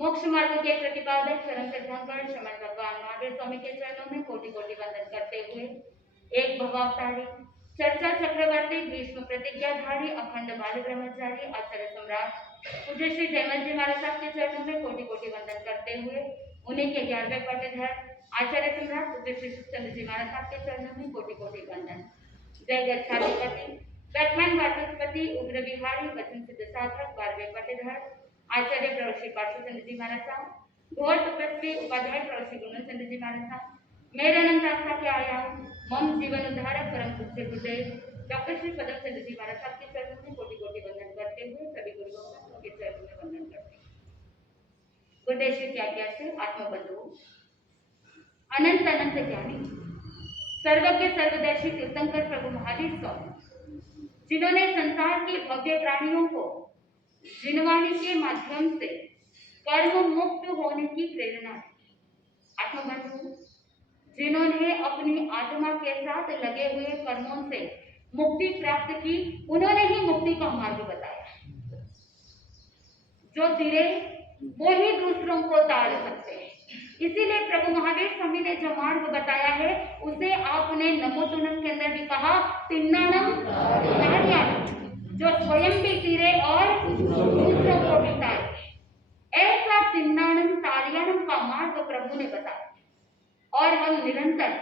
मोक्ष मार्ग के प्रतिपादक चरण तीर्थंकर श्रीमद भगवान महावीर स्वामी के चरणों में कोटि कोटि वंदन करते हुए एक भवावतारी चर्चा चक्रवर्ती भीष्म प्रतिज्ञाधारी अखंड बाल ब्रह्मचारी आचार्य सम्राट पूज्य श्री जयमल जी महाराज साहब के चरणों में कोटि कोटि वंदन करते हुए उन्हीं के 11वें पट्टेधर आचार्य सम्राट पूज्य श्री सुखचंद्र जी महाराज साहब के चरणों में कोटि कोटि वंदन। जय गच्छाधिपति व्याख्यान वाचस्पति उग्र विहारी वचन सिद्ध साधक 12वें पट्टेधर आचार्य प्रभु श्री पार्श्वचंद्र जी महाराज साहब घोर तपस्वी उपाध्याय प्रभु श्री गुणचंद्र जी महाराज साहब मेरे अनंत आस्था के आयाम मम जीवन उद्धारक परम पूज्य गुरुदेव डॉक्टर श्री पदम चंद्र जी महाराज साहब के चरणों में कोटि कोटि वंदन करते हुए सभी गुरु भक्तों के चरणों में वंदन करते हैं। गुरुदेव श्री की आज्ञा से आत्मबंधु अनंत अनंत ज्ञानी सर्वज्ञ सर्वदर्शी तीर्थंकर प्रभु महावीर स्वामी जिन्होंने संसार के भव्य प्राणियों को जिनवाणी के माध्यम से कर्म मुक्त होने की प्रेरणा दी। आत्मबंधु जिन्होंने अपनी आत्मा के साथ लगे हुए कर्मों से मुक्ति प्राप्त की, उन्होंने ही मुक्ति का मार्ग बताया। जो तिरे वो ही दूसरों को तार सकते हैं। इसीलिए प्रभु महावीर स्वामी ने जो मार्ग बताया है उसे आपने नमोतुनम के अंदर भी कहा तिन्नानम तार्यानम, जो स्वयं भी तिरे और दूसरों को भी तारे। ऐसा तिन्नानम तार्यानम का मार्ग प्रभु ने बताया और हम निरंतर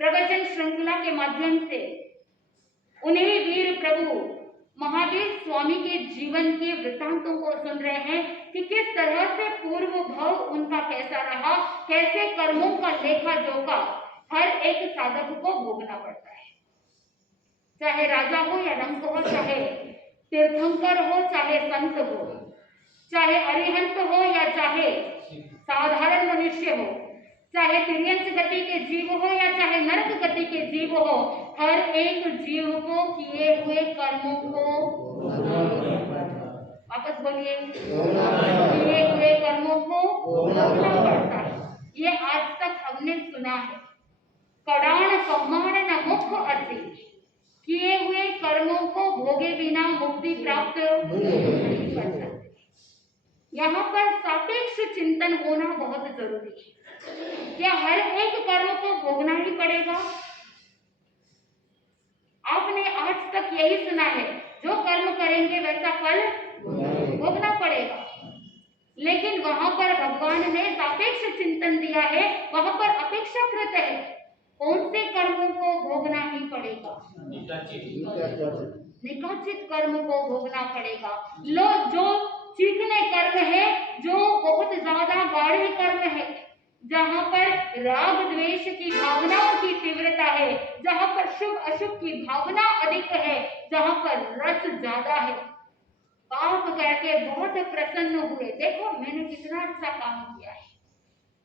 प्रवचन श्रृंखला के माध्यम से उन्हीं वीर प्रभु महावीर स्वामी के जीवन के वृत्तांतों को सुन रहे हैं कि किस तरह से पूर्व भव उनका कैसा रहा, कैसे कर्मों का लेखा जोखा हर एक साधक को भोगना पड़ता है। चाहे राजा हो या रंक हो, चाहे तीर्थंकर हो, चाहे संत हो, चाहे अरिहंत हो या चाहे साधारण मनुष्य हो, चाहे तिर्यंच गति के जीव हो या चाहे नरक गति के जीव हो, हर एक जीव को किए हुए कर्मों को वापस बोलिए किए हुए कर्मों को भोगना पड़ता है। ये आज तक हमने सुना है। कड़ाण कमाण न मुख अति, किए हुए कर्मों को भोगे बिना मुक्ति प्राप्त नहीं कर सकते। यहाँ पर सापेक्ष चिंतन होना बहुत जरूरी है। क्या हर एक कर्म को भोगना ही पड़ेगा? आपने आज तक यही सुना है, जो कर्म करेंगे वैसा फल भोगना पड़ेगा। लेकिन वहां पर भगवान ने सापेक्ष चिंतन दिया है, वहां पर अपेक्षाकृत है। कौन से कर्मों को भोगना ही पड़ेगा? निकाचित कर्म को भोगना पड़ेगा। लो जो चीखने कर्म है, जो बहुत ज्यादा गाढ़े कर्म है, जहाँ पर राग द्वेष की भावनाओं की तीव्रता है, जहाँ पर शुभ अशुभ की भावना अधिक है, जहाँ पर रस ज्यादा है। पाप करके बहुत प्रसन्न हुए, देखो मैंने कितना अच्छा काम किया है,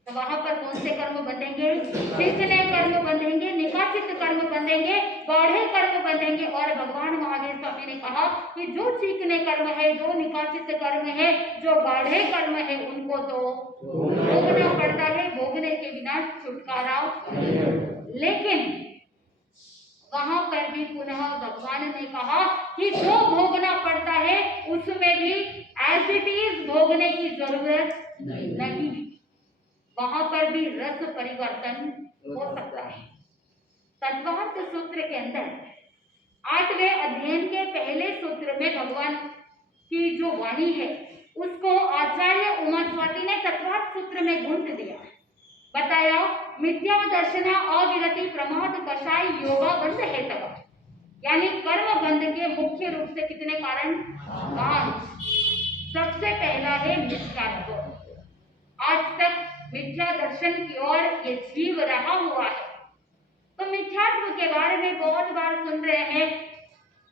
तो वहां पर कौन से कर्म बंधेंगे? चीखने कर्म बंधेंगे, निकाचित कर्म बंधेंगे, गाढ़े कर्म बंधेंगे। और भगवान महावीर स्वामी ने कहा कि जो चीखने कर्म है, जो निकाचित कर्म है, जो गाढ़े कर्म है, उनको तो भोगना पड़ता है, भोगने के बिना छुटकारा। लेकिन वहां पर भी पुनः भगवान ने कहा कि जो भोगना पड़ता है उसमें भी एज इट इज भोगने की जरूरत नहीं है। वहां पर भी रस परिवर्तन हो सकता है। तत्वार्थ सूत्र के अंदर 8वें अध्ययन के पहले सूत्र में भगवान की जो वाणी है उसको आचार्य उमा स्वाति ने तत्वार्थ सूत्र में गुंथ दिया, बताया मिथ्या दर्शना अविरति प्रमाद कषाय योगा बंध है तब, यानी कर्म बंध के मुख्य रूप से कितने कारण? 5। सबसे पहला है मिथ्यात्व। आज तक मिथ्या दर्शन की ओर ये जीव रहा हुआ है, तो मिथ्यात्व के बारे में बहुत बार सुन रहे हैं।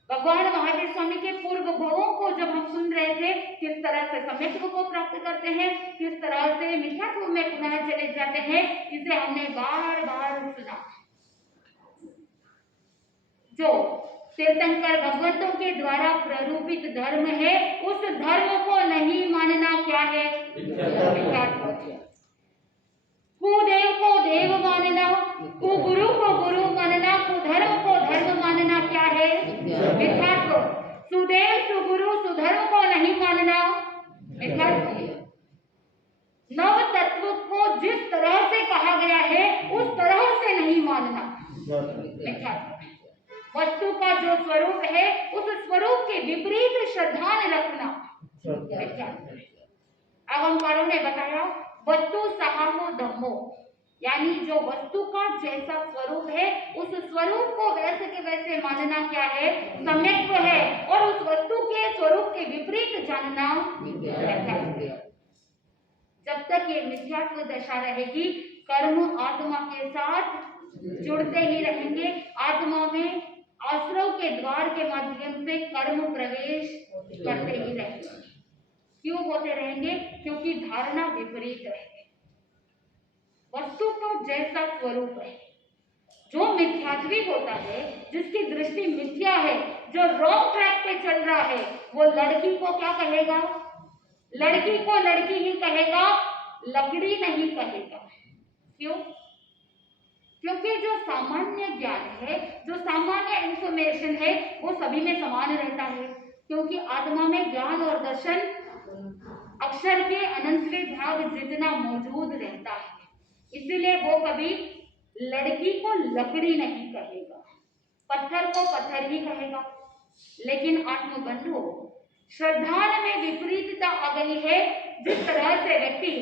भगवान महावीर स्वामी के पूर्व भवों को जब हम सुन रहे थे, किस तरह से सम्यक्त्व को प्राप्त करते हैं, किस तरह से मिथ्यात्व में पुनः चले जाते हैं, इसे हमने बार बार सुना। जो तीर्थंकर भगवंतों के द्वारा प्ररूपित धर्म है, उस धर्म को नहीं मानना क्या है? मिथ्यात्व। कुदेव को देव मानना, कुगुरु को गुरु मानना, कुधर्म को धर्म मानना क्या है? मिथ्यात्व। सुदेव सुगुरु सुधर्म को नहीं मानना मिथ्यात्व। को जिस तरह से कहा गया है उस तरह से नहीं मानना। वस्तु का जो स्वरूप है उस स्वरूप के विपरीत श्रद्धा रखना। अगमकारों ने बताया वस्तु सहामो धम्मो, यानी जो वस्तु का जैसा स्वरूप है उस स्वरूप को वैसे के वैसे मानना क्या है, सम्यक्त्व है, और उस वस्तु के स्वरूप के विपरीत जानना मिथ्यात्व। जब तक ये मिथ्यात्व दशा रहेगी कर्म आत्मा के साथ जुड़ते ही रहेंगे, आत्मा में आश्रव के द्वार के माध्यम से कर्म प्रवेश करते ही रहेंगे। क्यों होते रहेंगे? क्योंकि धारणा विपरीत है। वस्तु का जैसा स्वरूप है, जो मिथ्यात्वी होता है, जिसकी दृष्टि मिथ्या है, जो रॉन्ग ट्रैक पे चल रहा है, वो लड़की को क्या कहेगा? लड़की को लड़की ही कहेगा, लकड़ी नहीं कहेगा। क्यों? क्योंकि जो सामान्य ज्ञान है, जो सामान्य इंफॉर्मेशन है, वो सभी में समान रहता है। क्योंकि आत्मा में ज्ञान और दर्शन अक्षर के अनंतवें भाग जितना मौजूद रहता है, इसीलिए वो कभी लड़की को लकड़ी नहीं कहेगा, पत्थर को पत्थर ही कहेगा। लेकिन आत्मबंधु श्रद्धा में विपरीतता आ गई है। जिस तरह से व्यक्ति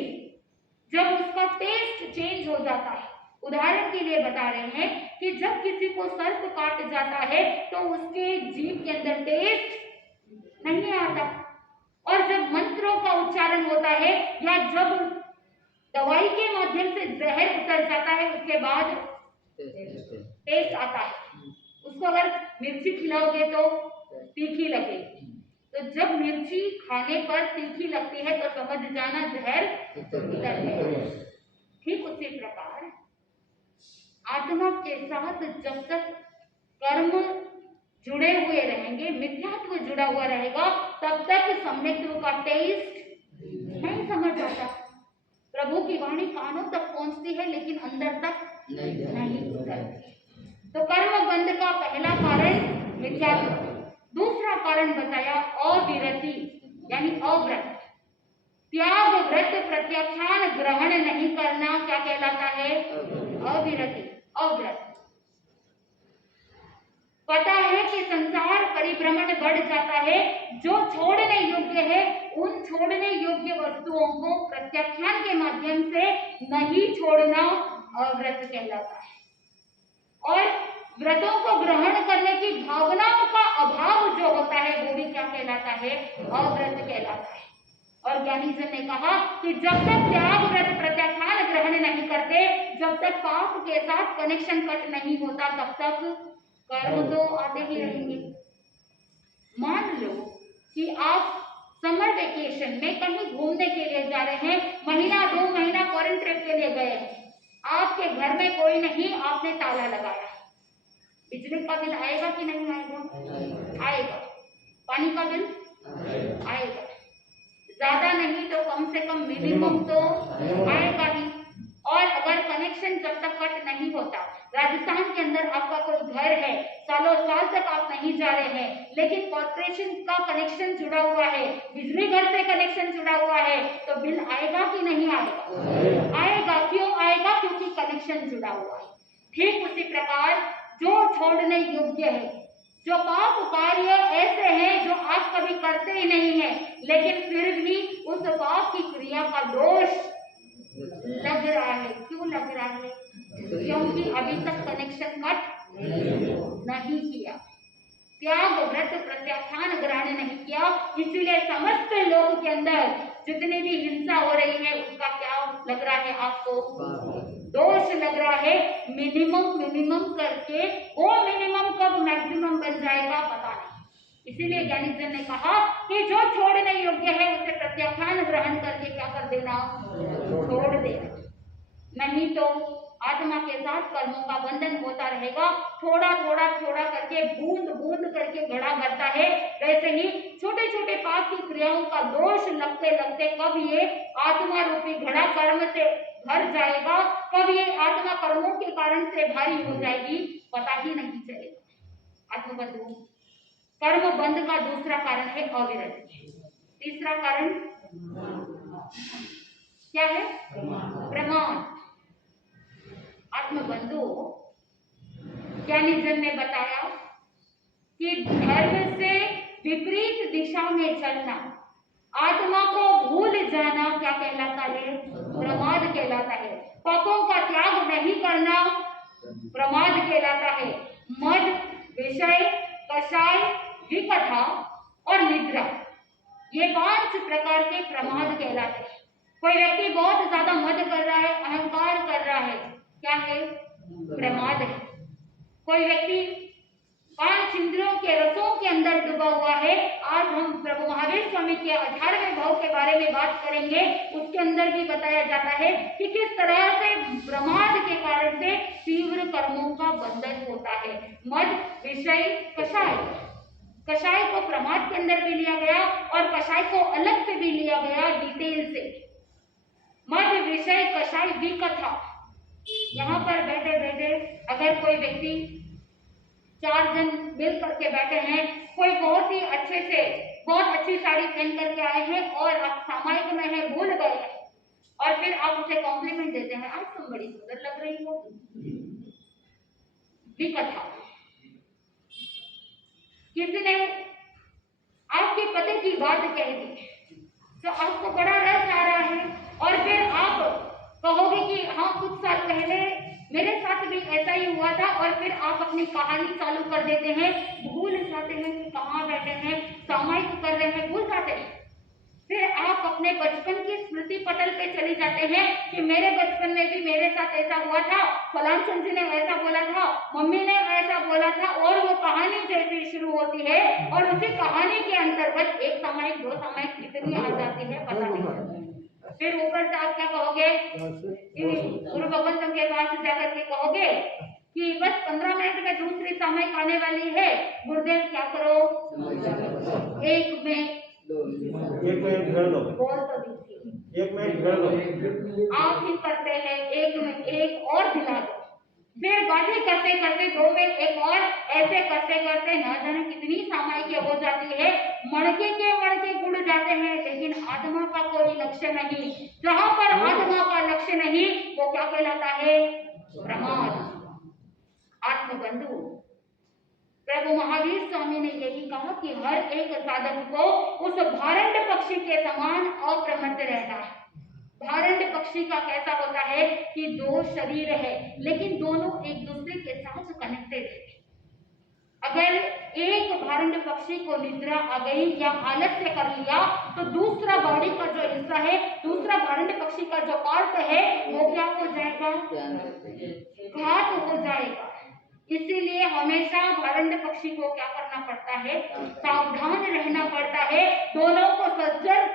जब उसका टेस्ट चेंज हो जाता है, उदाहरण के लिए बता रहे हैं कि जब किसी को सर्प काट जाता है तो उसके जीभ के अंदर टेस्ट नहीं आता, और जब मंत्रों का उच्चारण होता है या जब दवाई के माध्यम से जहर उतर जाता है उसके बाद टेस्ट आता है। उसको अगर मिर्ची खिलाओगे तो तीखी लगेगी, तो जब मिर्ची खाने पर तीखी लगती है तो समझ जाना जहर उतर गया। ठीक उसी प्रकार आत्मा के साथ जब तक कर्म जुड़े हुए रहेंगे, मिथ्यात्व जुड़ा हुआ रहेगा, तब तक सम्यक्त्व का टेस्ट नहीं समझ आता। प्रभु की वाणी कानों तक पहुंचती है लेकिन अंदर तक नहीं उतरती। तो कर्म बंध का पहला कारण मिथ्यात्व। दूसरा कारण बताया अविरति, यानी अव्रत। त्याग, व्रत, प्रत्याख्यान ग्रहण नहीं करना क्या कहलाता है? अविरति, अव्रत। पता है कि संसार परिभ्रमण बढ़ जाता है, जो छोड़ने योग्य है उन छोड़ने योग्य वस्तुओं को प्रत्याख्यान के माध्यम से नहीं छोड़ना अव्रत कहलाता है। और व्रतों को ग्रहण करने की भावनाओं का अभाव जो होता है वो भी क्या कहलाता है? अव्रत कहलाता है। और ज्ञानी जन ने कहा कि जब तक त्याग, व्रत, प्रत्याख्यान ग्रहण नहीं करते, जब तक पाप के साथ कनेक्शन कट नहीं होता, तब तक कर्म तो आते ही रहेंगे। मान लो कि आप समर वेकेशन में कहीं घूमने के लिए जा रहे हैं, महीना 2 महीना फॉरेन ट्रिप के लिए गए हैं, आपके घर में कोई नहीं, आपने ताला लगाया, बिजली का बिल आएगा कि नहीं आएगा? आएगा। पानी का बिल आएगा, ज्यादा नहीं तो कम से कम मिनिमम तो आएगा ही। और अगर कनेक्शन जब तक कट नहीं होता, राजस्थान के अंदर आपका कोई घर है, सालों साल तक आप नहीं जा रहे हैं, लेकिन कॉर्पोरेशन का कनेक्शन जुड़ा हुआ है, बिजली घर से कनेक्शन जुड़ा हुआ है, तो बिल आएगा कि नहीं आएगा? आएगा। क्यों आएगा? क्योंकि कनेक्शन जुड़ा हुआ है। ठीक उसी प्रकार जो छोड़ने योग्य है, जो पाप कार्य ऐसे हैं जो आप कभी करते ही नहीं है, लेकिन फिर भी उस पाप की क्रिया का दोष लग रहा है। क्यों लग रहा है? क्योंकि अभी तक कनेक्शन कट नहीं किया, त्याग, व्रत, प्रत्याख्यान ग्रहण नहीं किया, इसीलिए समस्त लोग के अंदर जितनी भी हिंसा हो रही है उसका क्या लग रहा है आपको? दोष लग रहा है। मिनिमम करके वो मिनिमम कब मैक्सिमम बन जाएगा पता नहीं। इसीलिए ज्ञानी जन ने कहा कि जो छोड़ने योग्य है उसे प्रत्याख्यान ग्रहण करके क्या कर देना? छोड़ देना। नहीं तो आत्मा के साथ कर्मों का बंधन होता रहेगा। थोड़ा करके, बूंद करके घड़ा भरता है, वैसे ही छोटे छोटे पाप की क्रियाओं का दोष लगते लगते कब ये आत्मा रूपी घड़ा कर्म से भर जाएगा, कब ये आत्मा कर्मों के कारण से भारी हो जाएगी, पता ही नहीं चलेगा। आत्मबंधु, कर्म बंध का दूसरा कारण है अविरति। तीसरा कारण क्या है? प्रमाद। आत्मबंधु, ज्ञानीजन ने बताया कि धर्म से विपरीत दिशा में चलना, आत्मा को भूल जाना क्या कहलाता है? प्रमाद कहलाता है। पापों का त्याग नहीं करना प्रमाद कहलाता है। मद, विषय, कषाय, विकथा और निद्रा, ये 5 प्रकार के प्रमाद कहलाते हैं। कोई व्यक्ति बहुत ज्यादा मद कर रहा है, अहंकार कर रहा है, क्या है? प्रमाद है। कोई व्यक्ति 5 इंद्रियों के रसों के अंदर डूबा हुआ है। आज हम प्रभु महावीर स्वामी के 18वें भाव के बारे में बात करेंगे। उसके अंदर भी बताया जाता है कि किस तरह से प्रमाद के कारण से तीव्र कर्मों का बंधन होता है। मद, विषय, कषाय, कषाय को प्रमाद के अंदर भी लिया गया और कषाय को अलग से भी लिया गया डिटेल से। मद, विषय, कषाय, विकथा, यहाँ पर बैठे बैठे अगर कोई व्यक्ति 4 जन मिल करके बैठे हैं, कोई बहुत ही अच्छे से बहुत अच्छी साड़ी पहन करके आए हैं और आप सामायिक में है भूल गए हैं और फिर आप उसे कॉम्प्लीमेंट देते हैं, आज तुम बड़ी सुंदर लग रही हो। विकथा, किसी ने आपके पति की बात कह दी तो आपको बड़ा रस आ रहा है और फिर आप कहोगे कि हाँ कुछ साल पहले मेरे साथ भी ऐसा ही हुआ था और फिर आप अपनी कहानी चालू कर देते हैं, भूल जाते हैं कि कहाँ बैठे हैं, सामायिक कर रहे हैं, भूल जाते हैं। फिर आप अपने बचपन की स्मृति पटल पे चले जाते हैं कि मेरे बचपन में भी मेरे साथ ऐसा हुआ था, फलान चंद जी ने ऐसा बोला था, मम्मी ने ऐसा बोला था और वो कहानी जैसे शुरू होती है और उसी कहानी के अंतर्गत 1 सामायिक 2 सामायिक कितनी आ जाती है पता नहीं चलता। फिर ऊपर से आप क्या कहोगे? गुरु भगवंत के पास जाकर के कहोगे कि बस 15 मिनट में दूसरी सामायिक आने वाली है, गुरुदेव क्या करो? 1 मिनट घर लो, बोल तो दीजिए, 1 मिनट घर लो। आप ही करते हैं 1 मिनट, 1 और दिला दो, फिर बातें करते करते 2 मिनट 1 और, ऐसे करते करते न जाने कितनी सामायिक हो जाती है। मणके के मणके गुड़ जाते हैं लेकिन आत्मा का कोई लक्ष्य नहीं। जहाँ पर आत्मा का लक्ष्य नहीं वो क्या कहलाता है? प्रमाद। आत्मबंधु, प्रभु महावीर स्वामी ने यही कहा कि हर एक साधक को उस भारंड पक्षी के समान अप्रमत्त रहना है। भारंड पक्षी का कैसा होता है कि 2 शरीर है लेकिन दोनों एक दूसरे के साथ कनेक्टेड है। अगर एक भारंड पक्षी को निद्रा आ गई या आलस्य कर लिया तो दूसरा बॉडी का जो हिस्सा है, दूसरा भारंड पक्षी का जो पार्ट है वो क्या हो जाएगा? घात हो जाएगा। इसीलिए हमेशा भारंड पक्षी को क्या करना पड़ता है? सावधान रहना पड़ता है। दोनों को सजग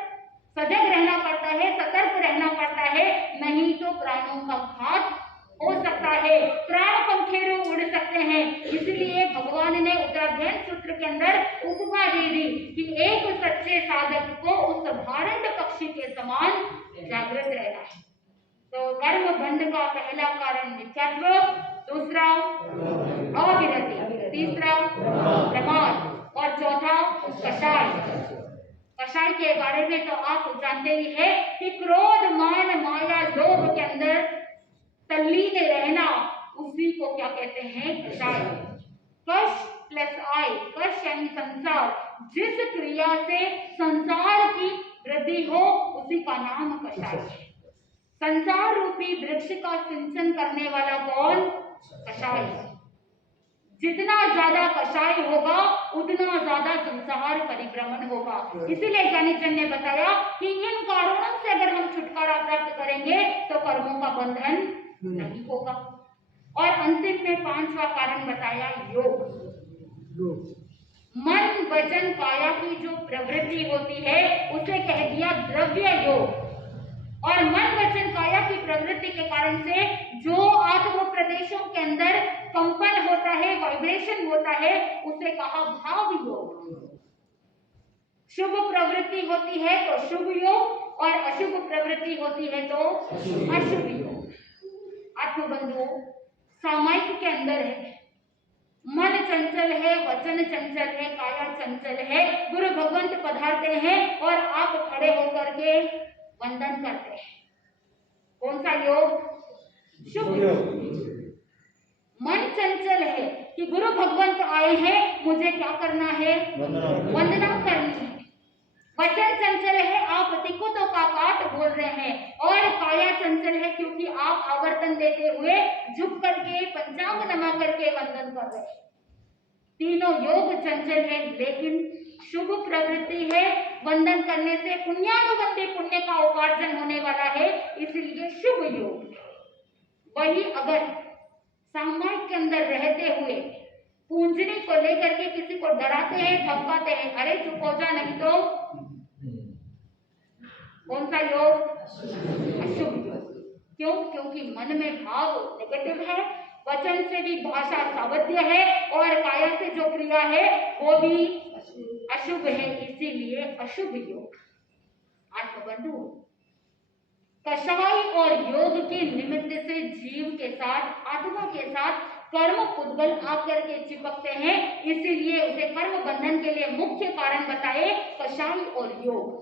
रहना पड़ता है, सतर्क रहना पड़ता है, नहीं तो प्राणों का घात हो सकता है, प्राण पंखेरु उड़ सकते हैं। इसलिए भगवान ने उत्तराध्ययन सूत्र के अंदर उपमा दे दी कि एक सच्चे साधक को उस भारंड पक्षी के समान जागृत रहना है। तो कर्म बंध का पहला कारण मिथ्यात्व, दूसरा अविरति, तीसरा प्रमाद और चौथा कषाय। कषाय के बारे में तो आप जानते ही हैं कि क्रोध, मान, माया, लोभ के अंदर तल्लीन रहना, उसी को क्या कहते हैं? कषाय। कष प्लस आय, कष यानी संसार, जिस क्रिया से संसार की वृद्धि हो उसी का नाम कषाय है। संसार रूपी वृक्ष का सिंचन करने वाला कौन? कषाय। जितना ज्यादा कषाय होगा उतना ज्यादा संसार परिभ्रमण होगा। इसीलिए ज्ञानीजन ने बताया कि इन कारणों से अगर हम छुटकारा प्राप्त करेंगे तो कर्मों का बंधन नहीं होगा। और अंतिम में 5वां कारण बताया योग। मन, वचन, काया की जो प्रवृत्ति होती है उसे कह दिया द्रव्य योग। और मन, वचन, काया की प्रवृत्ति के कारण से जो आत्म प्रदेशों के अंदर कंपन होता है, वाइब्रेशन होता है, उसे कहा भाव योग। शुभ प्रवृत्ति होती है तो शुभ योग और अशुभ प्रवृत्ति होती है तो अशुभ योग। आत्मबंधुओं, सामायिक के अंदर है मन चंचल है, वचन चंचल है, काया चंचल है। गुरु भगवंत पधारते हैं और आप खड़े होकर के वंदन करते हैं। कौन सा योग? शुभ योग। मन चंचल है कि गुरु भगवंत आए हैं, मुझे क्या करना है? वंदना करनी है। वचन चंचल है, आप तिकुतों का पाठ बोल रहे हैं। और काया चंचल है क्योंकि आप आवर्तन देते हुए झुक करके पंचांग नमा करके वंदन कर रहे हैं। तीनों योग चंचल है, लेकिन शुभ प्रवृत्ति है। वंदन करने से पुण्यानुबंधी पुण्य का उपार्जन होने वाला है, इसलिए शुभ योग। वही अगर सामायिक के अंदर रहते हुए पूंजनी को लेकर के किसी को डराते हैं, धमकाते हैं, अरे चुप हो जा नहीं तो, कौन सा योग? अशुभ योग। क्यों? क्योंकि मन में भाव नेगेटिव है, वचन से भी भाषा सावध्य है, और काया से जो क्रिया है वो भी अशुभ है, इसीलिए अशुभ योग। आत्मबंधु, कषाय और योग के निमित्त से जीव के साथ, आत्मा के साथ कर्म पुद्गल आकर के चिपकते हैं, इसीलिए उसे कर्म बंधन के लिए मुख्य कारण बताए कषाय और योग।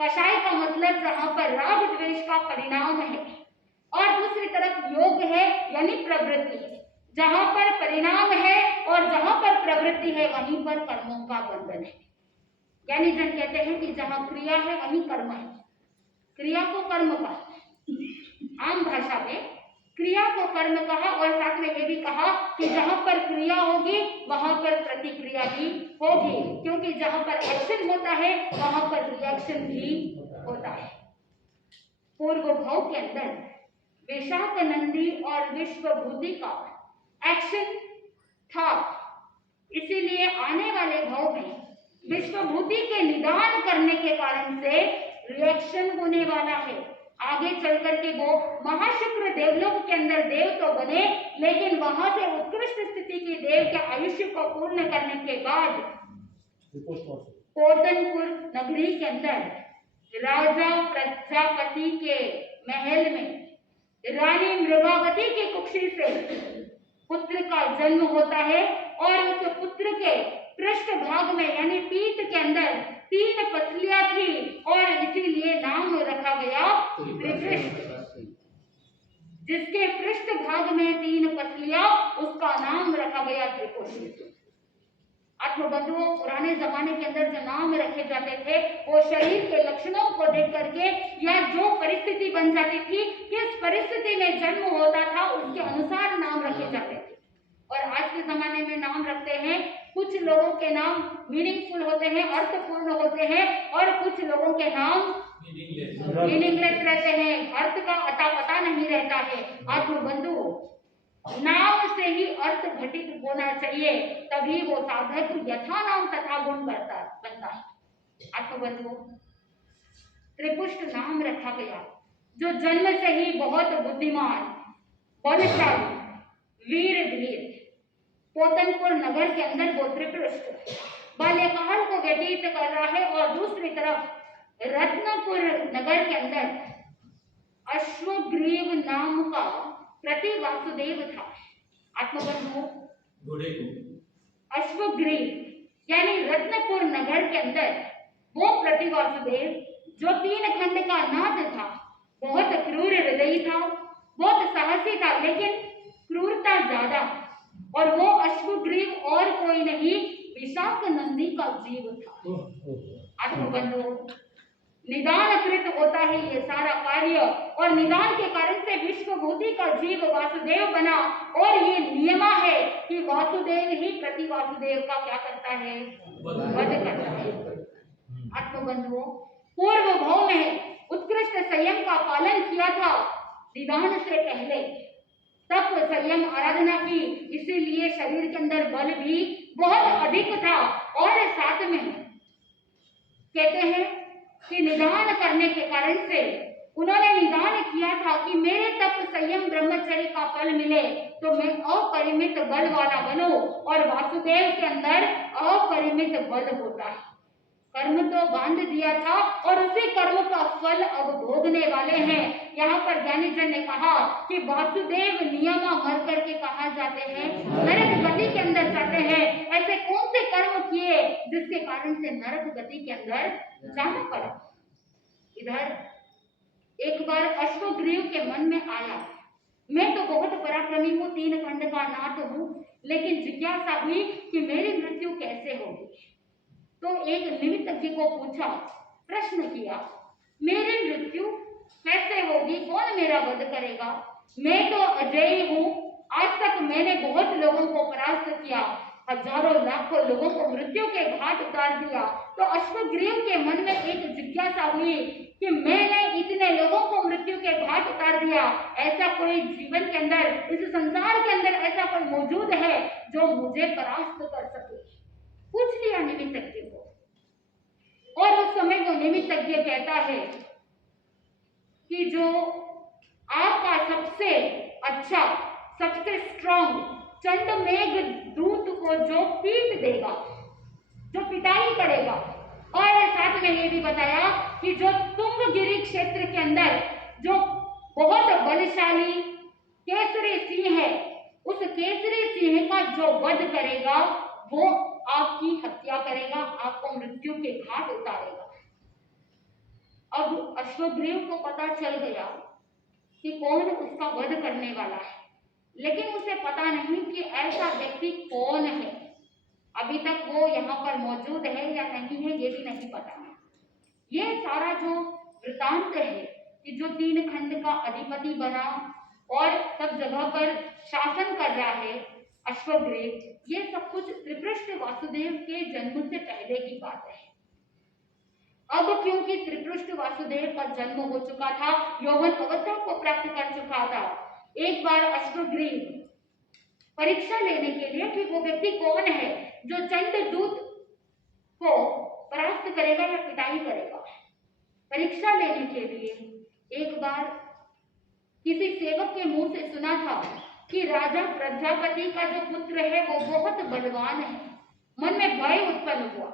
कषाय का मतलब जहां पर राग द्वेष का परिणाम है, और दूसरी तरफ योग है यानी प्रवृत्ति। जहां पर परिणाम है और जहां पर प्रवृत्ति है वहीं पर कर्मों का बंधन है। यानी जन कहते हैं कि जहां क्रिया है वहीं कर्म है। क्रिया को कर्म कहा, आम भाषा में क्रिया को कर्म कहा, और साथ में ये भी कहा कि जहां पर क्रिया होगी वहां पर प्रतिक्रिया भी होगी, क्योंकि जहां पर एक्शन होता है वहां पर रिएक्शन भी होता है। पूर्व भाव के अंदर विशाख नंदी और विश्वभूति का एक्शन था, इसीलिए आने वाले भाव में विश्वभूति के निदान करने के कारण से रिएक्शन होने वाला है। आगे चल करके वो महाशुक्र देवलोक के अंदर देव तो बने, लेकिन वहां से उत्कृष्ट स्थिति के देव के आयुष्य को पूर्ण करने के बाद कोटनपुर नगरी के अंदर राजा प्रजापति के महल में रानी मृगावती की कुक्षी से पुत्र का जन्म होता है, और उस पुत्र के पृष्ठ भाग में यानी पीठ के अंदर 3 पसलियां थी, और इसीलिए नाम रखा गया त्रिपृष्ठ। जिसके पृष्ठ भाग में 3 पसलियां, उसका नाम रखा गया त्रिपुष्ट। आत्मबंधुओं, पुराने जमाने के अंदर जो नाम रखे जाते थे वो शरीर के लक्षणों को देख करके, या जो परिस्थिति बन जाती थी, किस परिस्थिति में जन्म होता था उसके अनुसार नाम रखे जाते थे। और आज के जमाने में नाम रखते हैं, कुछ लोगों के नाम मीनिंगफुल होते हैं, अर्थपूर्ण होते हैं, और कुछ लोगों के नाम मीनिंगलेस रहते हैं, अर्थ का अता पता नहीं रहता है। आत्मबंधु, नाम से ही अर्थ घटित होना चाहिए, तभी वो साधक यथा नाम तथा गुण बनता है। आत्मबंधु, त्रिपुष्ट नाम रखा गया, जो जन्म से ही बहुत बुद्धिमान, बलशाली, वीर धीर, पोतनपुर नगर के अंदर वो त्रिपुष्ट बाल्यकाल को व्यतीत कर रहा है, और दूसरी तरफ रत्नपुर नगर के अंदर अश्वग्रीव नाम का प्रति वासुदेव था। आत्मबंधु, अश्वग्रीव यानी रत्नपुर नगर के अंदर वो प्रति वासुदेव जो 3 खंड का नाथ था, बहुत क्रूर हृदयी था, बहुत साहसी था, लेकिन क्रूरता ज्यादा। और वो अश्वग्रीव और कोई नहीं, विशाख नंदी का जीव था। आत्मबंधु, निदानकृत होता है ये सारा कार्य, और निदान के कारण से विश्वभूति का जीव वासुदेव बना, और ये नियमा है कि वासुदेव ही प्रति वासुदेव का क्या करता है? वध करता है। आत्मबंधुओं, पूर्व भाव में उत्कृष्ट संयम का पालन किया था, निदान से पहले तप संयम आराधना की, इसीलिए शरीर के अंदर बल भी बहुत अधिक था। और साथ में कहते हैं कि निदान करने के कारण से उन्होंने निदान किया था कि मेरे तप संयम ब्रह्मचर्य का फल मिले तो मैं अपरिमित बल वाला बनूं, और वासुदेव के अंदर अपरिमित बल होता है। कर्म तो बांध दिया था, और उसी कर्म का फल अब भोगने वाले हैं। यहाँ पर ज्ञानी जन ने कहा कि वासुदेव नियमा मर करके कहा जाते हैं, नरक गति के अंदर जाते हैं। ऐसे कौन से कर्म किए जिसके कारण से नरक गति के अंदर जाना पड़ा? इधर एक बार अश्वग्रीव के मन में आया, मैं तो बहुत पराक्रमी हूँ, 3 खंड का नाथ हूँ, लेकिन जिज्ञासा हुई कि मेरी मृत्यु कैसे होगी। तो एक निमित्तज्ञ को पूछा, प्रश्न किया, मेरी मृत्यु कैसे होगी, कौन मेरा वध करेगा? मैं तो अजेय हूँ, आज तक मैंने बहुत लोगों को परास्त किया, हजारों लाखों लोगों को मृत्यु के घाट उतार दिया। तो अश्वग्रीव के मन में एक जिज्ञासा हुई कि मैंने इतने लोगों को मृत्यु के घाट उतार दिया, ऐसा कोई जीवन के अंदर, इस संसार के अंदर ऐसा कोई मौजूद है जो मुझे परास्त कर सके? पूछ लिया निमित्तज्ञ को। और उस समय वो निमित्तज्ञ कहता है कि जो आपका सबसे अच्छा, सबसे स्ट्रॉन्ग चंडमेघ दूत को जो पीट देगा, जो पिटाई करेगा, और साथ में ये भी बताया कि जो तुंगगिरी क्षेत्र के अंदर जो बहुत बलशाली केसरी सिंह है, उस केसरी सिंह का जो वध करेगा वो आपकी हत्या करेगा, आपको मृत्यु के घाट उतारेगा। अब अश्वग्रीव को पता चल गया कि कौन उसका वध करने वाला है, लेकिन उसे पता नहीं कि ऐसा व्यक्ति कौन है। अभी तक वो यहाँ पर मौजूद है या नहीं है ये भी नहीं पता। ये सारा जो वृतांत है कि जो 3 खंड का अधिपति बना और सब जगह पर शासन कर रहा है अश्वग्रीव, ये सब कुछ त्रिपृष्ठ वासुदेव के जन्म से पहले की बात है। अब क्योंकि त्रिपृष्ठ वासुदेव का जन्म हो चुका था, यौवन अवस्था को प्राप्त कर चुका था, एक बार अश्वग्रीव परीक्षा लेने के लिए कि वो व्यक्ति कौन है जो चंडदूत को परास्त करेगा या पिटाई करेगा, परीक्षा लेने के लिए एक बार किसी सेवक के मुंह से सुना था कि राजा प्रजापति का जो पुत्र है वो बहुत बलवान है। मन में भय उत्पन्न हुआ,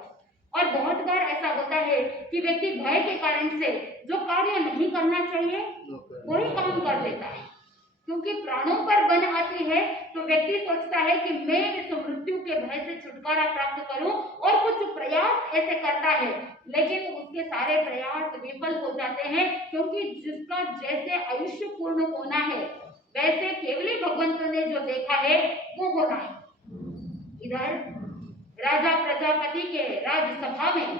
और बहुत बार ऐसा होता है कि व्यक्ति भय के कारण से जो कार्य नहीं करना चाहिए वही काम कर लेता है, क्योंकि प्राणों पर बन आती है तो व्यक्ति सोचता है कि मैं इस मृत्यु के भय से छुटकारा प्राप्त करूं, और कुछ प्रयास ऐसे करता है, लेकिन उसके सारे प्रयास विफल हो जाते हैं, क्योंकि जिसका जैसे आयुष्य पूर्ण होना है वैसे केवली भगवंत ने जो देखा है वो होना है। इधर राजा प्रजापति के राजसभा में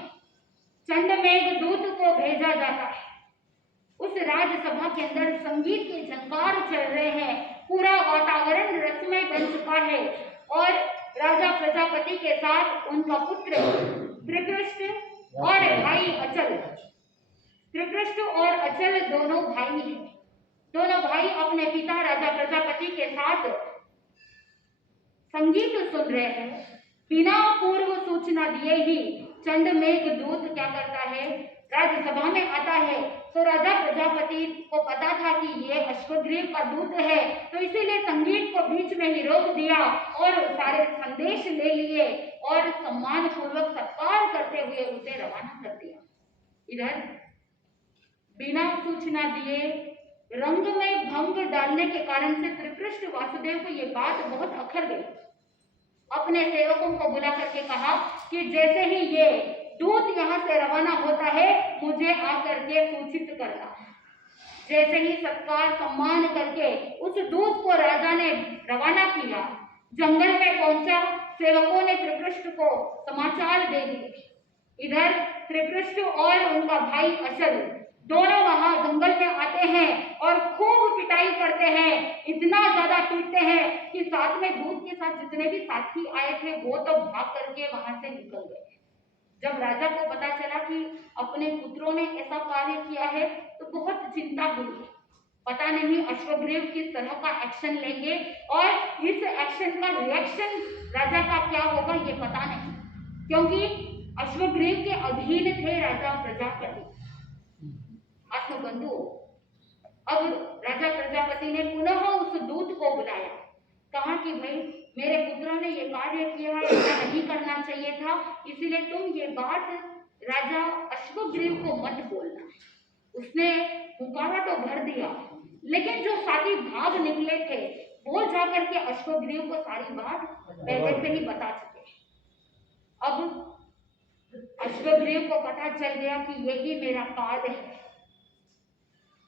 चंडमेघ दूत को भेजा जाता है। उस राजसभा के अंदर संगीत के झंकार चल रहे हैं, पूरा वातावरण रसमय बन चुका है, और राजा प्रजापति के साथ उनका पुत्र त्रिपृष्ठ और भाई अचल, त्रिपृष्ठ और अचल दोनों भाई हैं। दोनों भाई अपने पिता राजा प्रजापति के साथ संगीत सुन रहे हैं। बिना पूर्व सूचना दिए ही चंडमेघ दूत क्या करता है, राज्यसभा में आता है। तो राजा प्रजापति को पता था कि ये अश्वग्रीव का दूत है, तो इसीलिए संगीत को बीच में ही रोक दिया और सारे संदेश ले लिए और सम्मान पूर्वक सत्कार करते हुए उसे रवाना कर दिया। इधर बिना सूचना दिए रंग में भंग डालने के कारण से त्रिपृष्ठ वासुदेव को ये बात बहुत अखर गई। अपने सेवकों को बुला करके कहा कि जैसे ही ये दूत यहाँ से रवाना होता है मुझे आकर के सूचित करना। जैसे ही सत्कार सम्मान करके उस दूत को राजा ने रवाना किया, जंगल में पहुंचा, सेवकों ने त्रिपृष्ठ को समाचार दे दिए। इधर त्रिपृष्ठ और उनका भाई अचल दोनों वहां जंगल में आते हैं और खूब पिटाई करते हैं, इतना ज्यादा पीटते हैं कि साथ में दूत के साथ जितने भी साथी आए थे वो तो भाग करके वहां से निकल गए। जब राजा को पता चला कि अपने पुत्रों ने ऐसा कार्य किया है तो बहुत चिंता हुई। पता नहीं अश्वग्रीव किस तरह का एक्शन लेंगे और इस एक्शन का रिएक्शन राजा का क्या होगा ये पता नहीं, क्योंकि अश्वग्रीव के अधीन थे राजा प्रजापति आत्मबंधु। अब राजा प्रजापति ने पुनः उस दूत को बुलाया, कहा कि भाई मेरे पुत्रों ने ये कार्य किया है, ऐसा नहीं करना चाहिए था, इसीलिए तुम ये बात राजा अश्वग्रीव को मत बोलना। उसने हुंकारा तो भर दिया, लेकिन जो साथी भाग निकले थे वो जाकर के अश्वग्रीव को सारी बात पहले से ही बता चुके। अब अश्वग्रीव को पता चल गया कि यही मेरा काल है।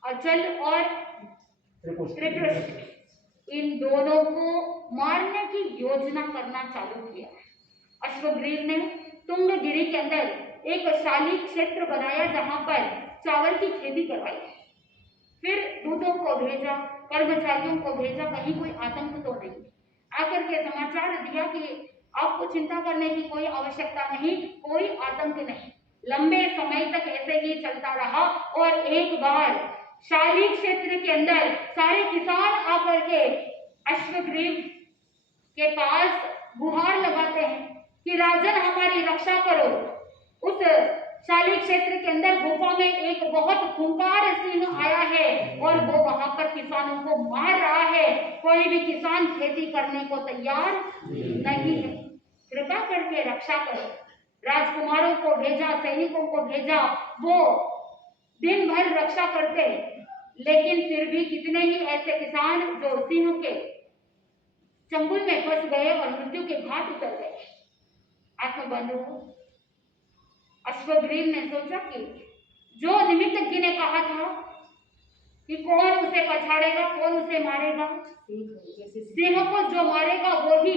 अचल और त्रिपुष्ट इन दोनों को मारने की योजना करना चालू किया। अश्वग्रीव ने तुंगगिरी के अंदर एक शाली क्षेत्र बनाया जहां पर चावल की खेती करवाई। फिर दूतों को भेजा, कर्मचारियों को भेजा, कहीं कोई आतंक तो नहीं। आकर के समाचार दिया कि आपको चिंता करने की कोई आवश्यकता नहीं, कोई आतंक नहीं। लंबे समय तक ऐसे ही चलता रहा और एक बार शाली क्षेत्र के अंदर सारे किसान आकर के अश्वग्रीव के पास गुहार लगाते हैं कि राजन हमारी रक्षा करो। उस शाली क्षेत्र के अंदर गुफा में एक बहुत खूंखार सिंह आया है और वो वहां पर किसानों को मार रहा है। कोई भी किसान खेती करने को तैयार नहीं है, कृपा करके रक्षा करो। राजकुमारों को भेजा, सैनिकों को भेजा, वो दिन भर रक्षा करते, लेकिन फिर भी कितने ही ऐसे किसान जो सिंह के चंगुल में फंस गए और मृत्यु के घाट उतर गए। आत्मबंधुओं, अश्वग्रीव ने सोचा कि जो निमित्तज्ञ ने कहा था कि कौन उसे पछाड़ेगा, कौन उसे मारेगा, सिंह को जो मारेगा वो ही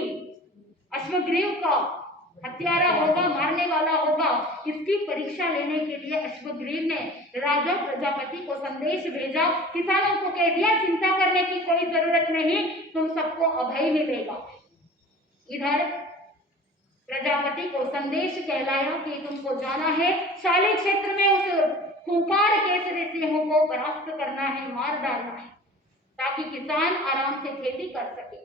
अश्वग्रीव का हत्यारा होगा, मारने वाला होगा। इसकी परीक्षा लेने के लिए अश्वग्रीव ने राजा प्रजापति को संदेश भेजा, किसानों को कह दिया चिंता करने की कोई जरूरत नहीं, तुम सबको अभय मिलेगा। इधर प्रजापति को संदेश कहलाया कि तुमको जाना है शाली क्षेत्र में, उस खूंखार केसरी सिंह को परास्त करना है, मार डालना है, ताकि किसान आराम से खेती कर सके।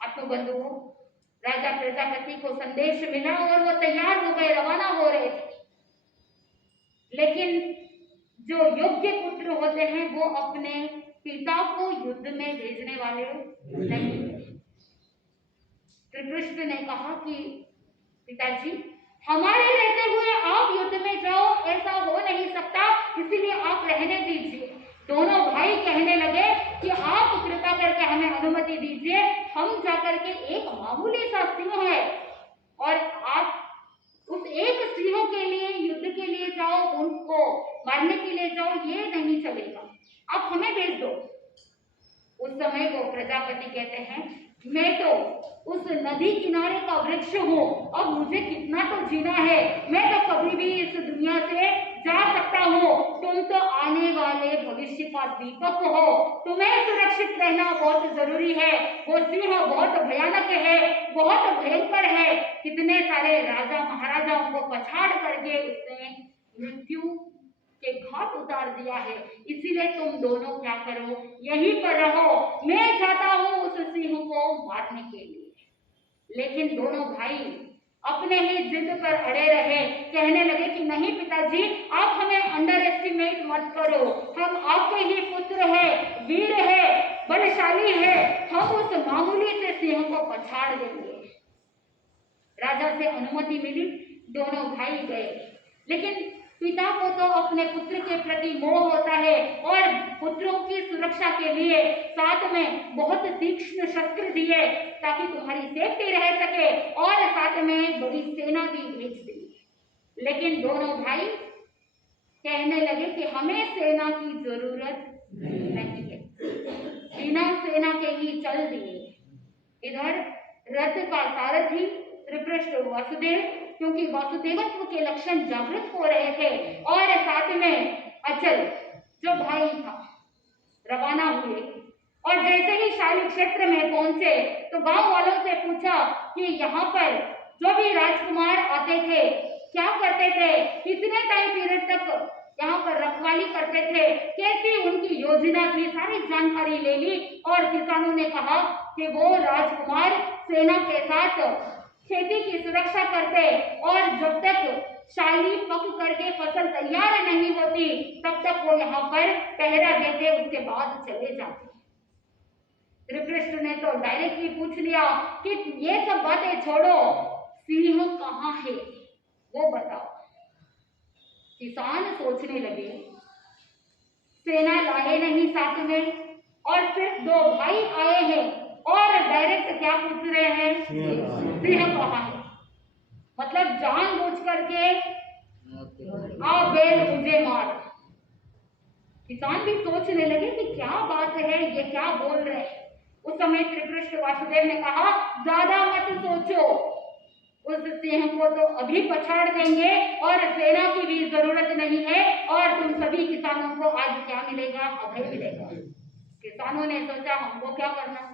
आत्मबंधुओं, राजा प्रजापति को संदेश मिला और वो तैयार हो गए, रवाना हो रहे थे। लेकिन जो योग्य पुत्र होते हैं वो अपने पिता को युद्ध में भेजने वाले नहीं। त्रिपुष्ट ने कहा कि पिताजी, हमारे रहते हुए आप युद्ध में जाओ, ऐसा हो नहीं सकता, इसलिए आप रहने दीजिए। दोनों भाई कहने लगे कि आप कृपा करके हमें अनुमति दीजिए, हम जाकर के एक मामूली सा सिंह है और आप उस एक सिंह के लिए युद्ध के लिए जाओ, उनको मारने के लिए जाओ, ये नहीं चलेगा, आप हमें भेज दो। उस समय वो प्रजापति कहते हैं, मैं तो उस नदी किनारे का वृक्ष हूँ, अब मुझे कितना तो जीना है, मैं तो कभी भी इस दुनिया से जा सकता हूँ। तुम तो आने वाले भविष्य का दीपक हो, तुम्हें सुरक्षित रहना बहुत जरूरी है। वो सिंह बहुत भयानक है, बहुत भयंकर है, कितने सारे राजा महाराजाओं को पछाड़ करके उसने मृत्यु के घाट उतार दिया है, इसीलिए तुम दोनों क्या करो, यहीं पर रहो, मैं जाता हूँ उस सिंह को मारने के लिए। लेकिन दोनों भाई अपने ही जिद पर अड़े रहे, कहने लगे कि नहीं पिताजी, आप हमें अंडर एस्टिमेट मत करो, हम आपके ही पुत्र हैं, वीर है, बलशाली है, हम उस मामूली से सिंह को पछाड़ देंगे। राजा से अनुमति मिली, दोनों भाई गए। लेकिन पिता को तो अपने पुत्र के प्रति मोह होता है और पुत्रों की सुरक्षा के लिए साथ में बहुत तीक्ष्ण शस्त्र दिए ताकि तुम्हारी सेफ्टी रह सके, और साथ में बड़ी सेना भी भेज दी। लेकिन दोनों भाई कहने लगे कि हमें सेना की जरूरत नहीं है, बिना सेना के ही चल दिए। इधर रथ का सारथी त्रिपुष्ट वासुदेव, क्योंकि वासुदेवत्व के लक्षण जागृत हो रहे थे, और साथ में अचल जो भाई था, रवाना हुए। और जैसे ही शाली क्षेत्र में पहुंचे तो गांव वालों से पूछा कि यहाँ पर जो भी राजकुमार आते थे क्या करते थे, कितने टाइम पीरियड तक यहाँ पर रखवाली करते थे, कैसी उनकी योजना थी, सारी जानकारी ले ली। और किसानों ने कहा कि वो राजकुमार सेना के साथ खेती की सुरक्षा करते और जब तक शाली पक करके फसल तैयार नहीं होती तब तक वो यहाँ पर पहरा देते, उसके बाद चले जाते। त्रिपुष्ट ने तो डायरेक्टली पूछ लिया कि ये सब बातें छोड़ो, सिंह कहाँ है वो बताओ। किसान सोचने लगे, सेना लाए नहीं साथ में, और सिर्फ दो भाई आए हैं और डायरेक्ट क्या पूछ रहे हैं, सिंह कहाँ है। मतलब जानबूझ करके आ बेल मुझे मार। किसान भी सोचने लगे कि क्या बात है, ये क्या बोल रहे हैं। उस समय श्री कृष्ण वासुदेव ने कहा, ज्यादा मत सोचो, उस सिंह को तो अभी पछाड़ देंगे और सेना की भी जरूरत नहीं है, और तुम सभी किसानों को आज क्या मिलेगा, अभय मिलेगा। किसानों ने सोचा हमको क्या करना,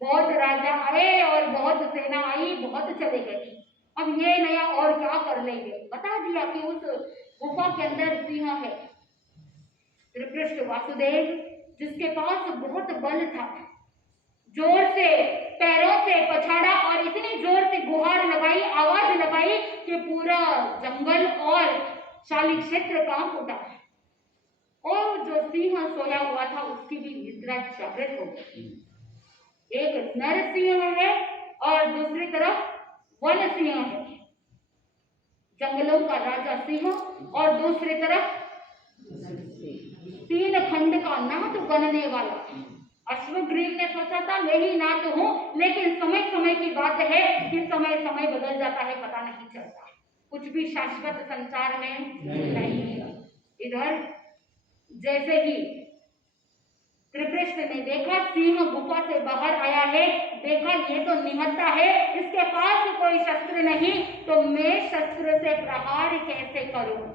बहुत राजा आए और बहुत सेना आई, बहुत चले गए, अब ये नया और क्या कर लेंगे। बता दिया कि उस गुफा के अंदर सिंह है। श्री कृष्ण वासुदेव जिसके पास बहुत बल था, जोर से पैरों से पछाड़ा और इतनी जोर से गुहार लगाई, आवाज लगाई कि पूरा जंगल और शाली क्षेत्र कांप उठा, और जो सिंह सोया हुआ था उसकी भी निद्रा जागृत हो गई। एक नर सिंह है और दूसरी तरफ वन सिंह है, जंगलों का राजा सिंह, और दूसरी तरफ 3 खंड का नाथ बनने वाला। अश्वग्रीव ने सोचा था मैं ही नाथ हूं, लेकिन समय समय की बात है कि समय समय बदल जाता है, पता नहीं चलता, कुछ भी शाश्वत संसार में नहीं है। इधर जैसे ही श्री कृष्ण ने देखा सिंह गुफा से बाहर आया है, देखा ये तो निहत्था है, इसके पास कोई शस्त्र नहीं, तो मैं शस्त्र से प्रहार कैसे करूं।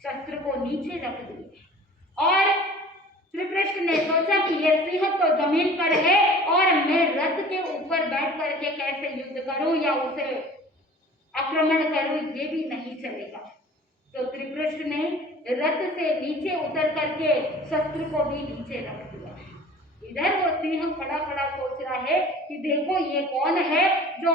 शस्त्र को नीचे रख दिया और श्री कृष्ण ने सोचा कि यह सिंह तो जमीन पर है और मैं रथ के ऊपर बैठ करके कैसे युद्ध करूं या उसे आक्रमण करूं, ये भी नहीं चलेगा। तो श्री कृष्ण ने रथ से नीचे उतर करके शस्त्र को भी नीचे रख दिया। इधर वो सिंह खड़ा खड़ा सोच रहा है कि देखो ये कौन है जो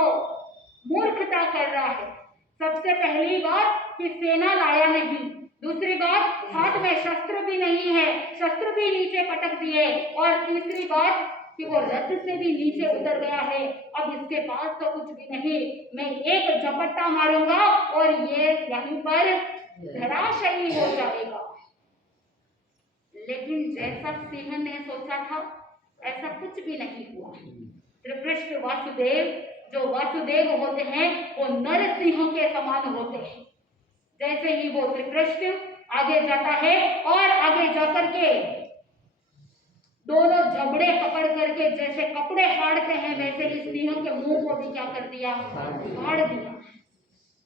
मूर्खता कर रहा है। सबसे पहली बात कि सेना लाया नहीं, दूसरी बात हाथ में शस्त्र भी नहीं है, शस्त्र भी नीचे पटक दिए, और तीसरी बात कि वो रथ से भी नीचे उतर गया है। अब इसके पास तो कुछ भी नहीं, मैं एक झपट्टा मारूंगा और ये यहीं पर धराशायी हो जाएगा। लेकिन जैसा सिंह ने सोचा था ऐसा कुछ भी नहीं हुआ। श्री कृष्ण वासुदेव जो वासुदेव होते हैं वो नर सिंह के समान होते हैं। जैसे ही वो श्री कृष्ण आगे जाता है और आगे जाकर के दोनों जबड़े पकड़ करके जैसे कपड़े फाड़ते हैं, वैसे ही सिंह के मुंह को भी क्या कर दिया, फाड़ दिया।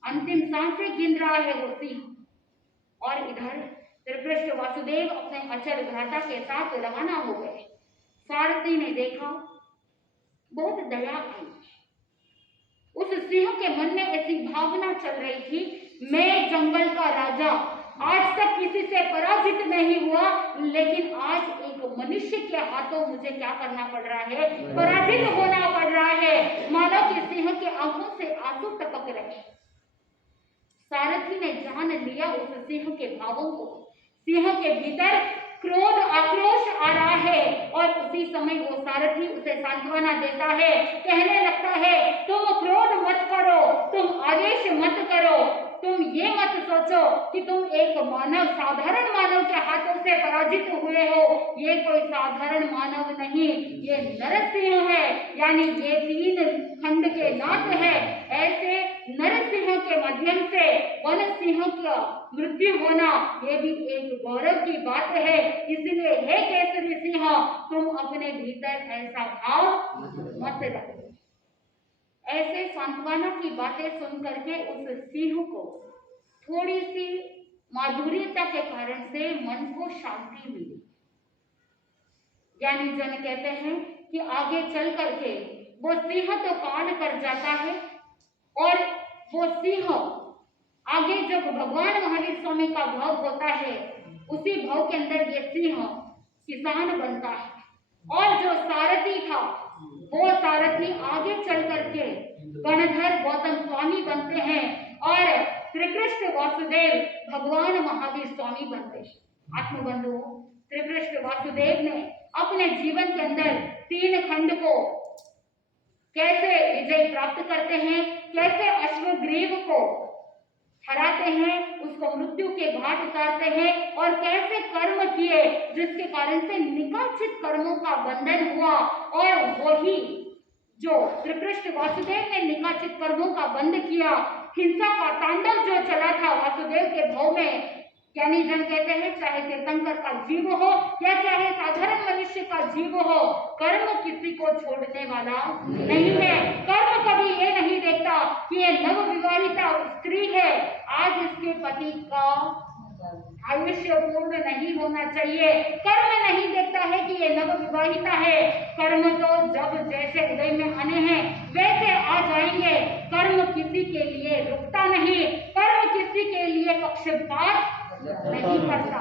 अंतिम सांसें गिन रहा है वो सिंह। और इधर श्री कृष्ण वासुदेव अपने अचल घाटा के साथ रवाना हो गए। सारथी ने देखा, बहुत दया आई। उस सिंह के मन में ऐसी भावना चल रही थी, मैं जंगल का राजा, आज तक किसी से पराजित नहीं हुआ, लेकिन आज एक मनुष्य के हाथों मुझे क्या करना पड़ रहा है, पराजित होना पड़ रहा है। मानो कि सिंह के आंखों से आंसू टपक रहे। सारथी ने जान लिया उस सिंह के भावों को। सिंह के भीतर क्रोध आक्रोश आ रहा है, और उसी समय वो सारथी उसे सांत्वना देता है, कहने लगता है तुम क्रोध मत करो, तुम आवेश मत करो, तुम ये मत सोचो कि तुम एक मानव, साधारण मानव के हाथों से पराजित हुए हो। ये कोई साधारण मानव नहीं, ये नरसिंह है, यानी ये 3 खंड के नाथ है। ऐसे नरसिंह के माध्यम से वन सिंह का मृत्यु होना ये भी एक गौरव की बात है। इसलिए हे केसरी सिंह, तुम अपने भीतर ऐसा भाव मत रखो। ऐसे सांत्वना की बातें सुन करके उस सिंह को थोड़ी सी माधुर्यता के कारण से मन को शांति मिली। ज्ञानी जन कहते हैं कि आगे चल करके वो सिंह तो कांड कर जाता है, और वो सिंह आगे जब भगवान महावीर स्वामी का भाव होता है, उसी भाव के अंदर ये सिंह किसान बनता है। और जो सारथी था वो सारथी आगे चल करके गणधर गौतम स्वामी बनते हैं, और श्री कृष्ण वासुदेव भगवान महावीर स्वामी बनते हैं। आत्मबंधु, श्री कृष्ण वासुदेव ने अपने जीवन के अंदर 3 खंड को कैसे विजय प्राप्त करते हैं, कैसे अश्वग्रीव को हराते हैं, उसको मृत्यु के घाट उतारते हैं, और कैसे कर्म किए जिसके कारण से निकाचित कर्मों का बंधन हुआ। और वही जो श्री कृष्ण वासुदेव ने निकाचित कर्मों का बंध किया, हिंसा का तांडव जो चला था वासुदेव के भाव में, ज्ञानी जन कहते हैं चाहे तीर्थंकर का जीव हो या चाहे साधारण मनुष्य का जीव हो, कर्म किसी को छोड़ने वाला नहीं है। कर्म कभी ये नहीं देखता कि ये नव विवाहिता स्त्री है, आज इसके पति का आयुष्य पूर्ण नहीं होना चाहिए। कर्म नहीं देखता है कि ये नव विवाहिता है। कर्म तो जब जैसे उदय में आने हैं वैसे आ जाएंगे। कर्म किसी के लिए रुकता नहीं, कर्म किसी के लिए पक्षपात नहीं करता।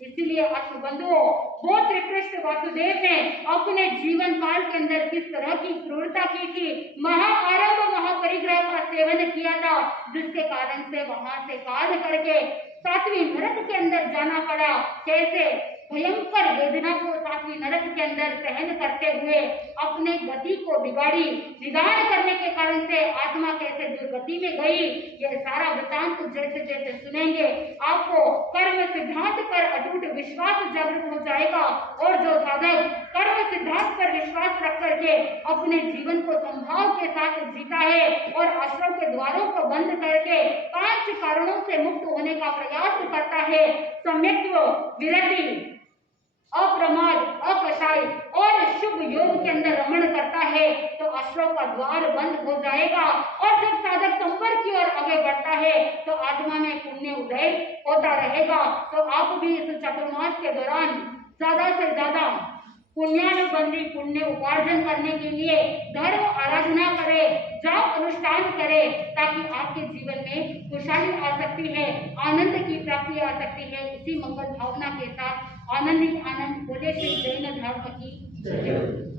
इसीलिए बंधुओं, वो श्री कृष्ण वासुदेव ने अपने जीवन काल के अंदर किस तरह की क्रूरता की थी, महाआरंभ महापरिग्रह का सेवन किया था, जिसके कारण से वहां से काल करके 7वीं नरक के अंदर जाना पड़ा। कैसे भयंकर वेदना को 7वीं नरक के अंदर सहन करते हुए अपने गति को बिगाड़ी, निदान करने के कारण से आत्मा कैसे दुर्गति में गई, यह सारा वृतांत जैसे जैसे सुनेंगे आपको कर्म सिद्धांत पर अटूट विश्वास जागृत हो जाएगा। और जो साधक कर्म सिद्धांत पर विश्वास रख करके अपने जीवन को संभाव के साथ जीता है और आश्रम के द्वारों को बंद करके 5 कारणों से मुक्त होने का प्रयास करता है, सम्यक्त्व, विरति, अप्रमाद, अकषाय और शुभ योग के अंदर रमण करता है, तो आश्रम का द्वार बंद हो जाएगा। और जब साधक संपर्क की ओर आगे बढ़ता है तो आत्मा में पुण्य उदय होता रहेगा। तो आप भी इस चतुर्मास के दौरान ज्यादा से ज्यादा पुण्यानुबंधी पुण्य उपार्जन करने के लिए धर्म आराधना करे, जाप अनुष्ठान करे, ताकि आपके जीवन में खुशहाली आ सकती है, आनंद की प्राप्ति आ सकती है। इसी मंगल भावना के साथ आनंदित आनंद बोले श्री जैन धर्म की जय।